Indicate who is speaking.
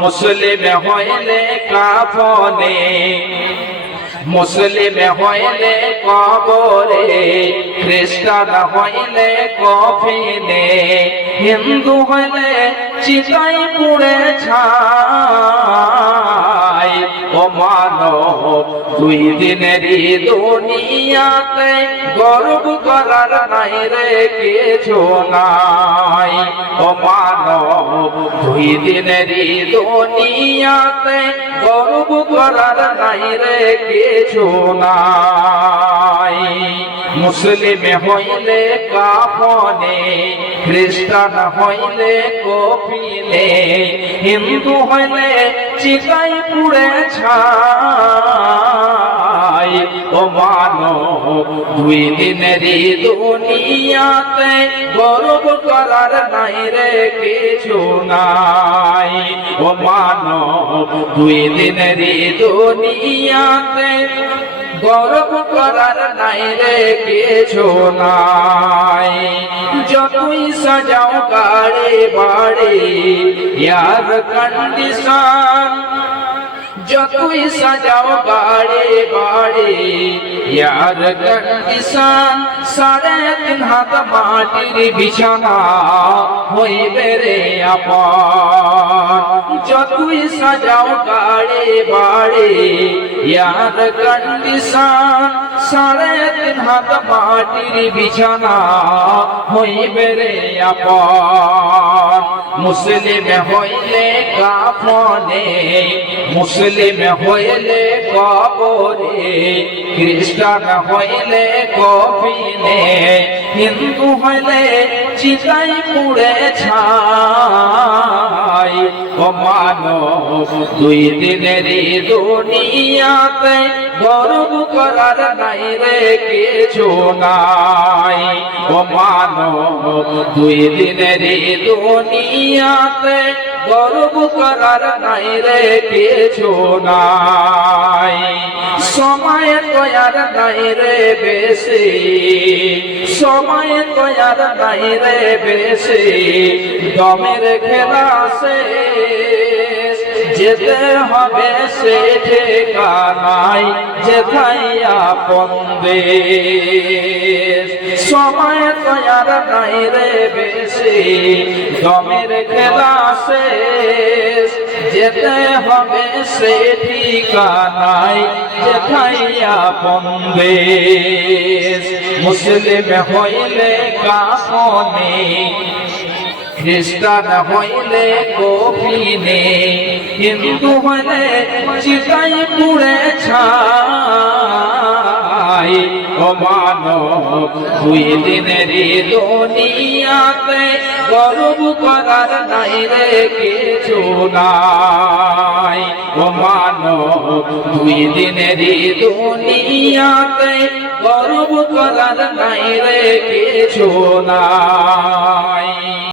Speaker 1: মুসলিম হইলে কাফনে, মুসলিম হইলে কবরে, খ্রিস্টান হইলে কফিনে, হিন্দু হইলে চিতাই পুড়ে ছাই। ও মানব, দুই দিনেরই দুনিয়াতে গর্ব করার নাই রে কিছু নাই। ও মানব দুই দিনেরই দুনিয়াতে গর্ব করার নাই রে কিছু নাই। মুসলিম হইলে কাফনে, খ্রিস্টান হইলে কপিলে হিন্দু হইলে চিতাই পুড়ে ছাই ও মানব দুই দিনেরই দুনিয়াতে গর্ব করার নাই রে কিছু নাই। ও মানব দুই দিনেরই দুনিয়াতে গর্ব করার নাই রে কিছু নাই। যতই সাজাও গাড়ি বাড়ি, ইয়ার কন্ডিশন যতই সাজাও বাড়ে বাড়ি ইয়ার কন্ডিশন সাড়ে তিন হাত মাটির বিছানা হইবে রে আপন যতই সাজাও গাড়ি বাড়ি ইয়ার কন্ডিশন সাড়ে তিন হাত মাটির বিছানা হইবে রে আপন। মুসলিম হইলে কাফনে, মুসলিম হইলে কবরে, খ্রিস্টান হইলে কপিনে হিন্দু হইলে চিতাই পুড়ে ও মানব, দুই দিনের দুনিয়াতে গর্ব করার নাই রে, কিছু নাই। ও মানব, দুই দিনের দুনিয়াতে গর্ব করার নাই রে, কিছু নাই। সময় তৈয়ার নাই রে বেশি, সময় তৈয়ার নাই রে বেশি। দমের খেলা শেষ যেতে হবে সে ঠিকানাই যেথাই আপন দেশ। সময় তৈয়ার নাই রে বেশি, দমের খেলা শেষ। যেতে হবে সে ঠিকানাই যেথাই আপন দেশ। মুসলিম হইলে কাফনে খ্রিস্টান হইলে কপিনে হিন্দু হইলে চিতাই পুড়ে ছাই। ও মানব, দুই দিনেরই দুনিয়াতে গর্ব করার নাই রে কিছু নাই। ও মানব, দুই দিনেরই দুনিয়াতে গর্ব করার নাই রে কিছু নাই।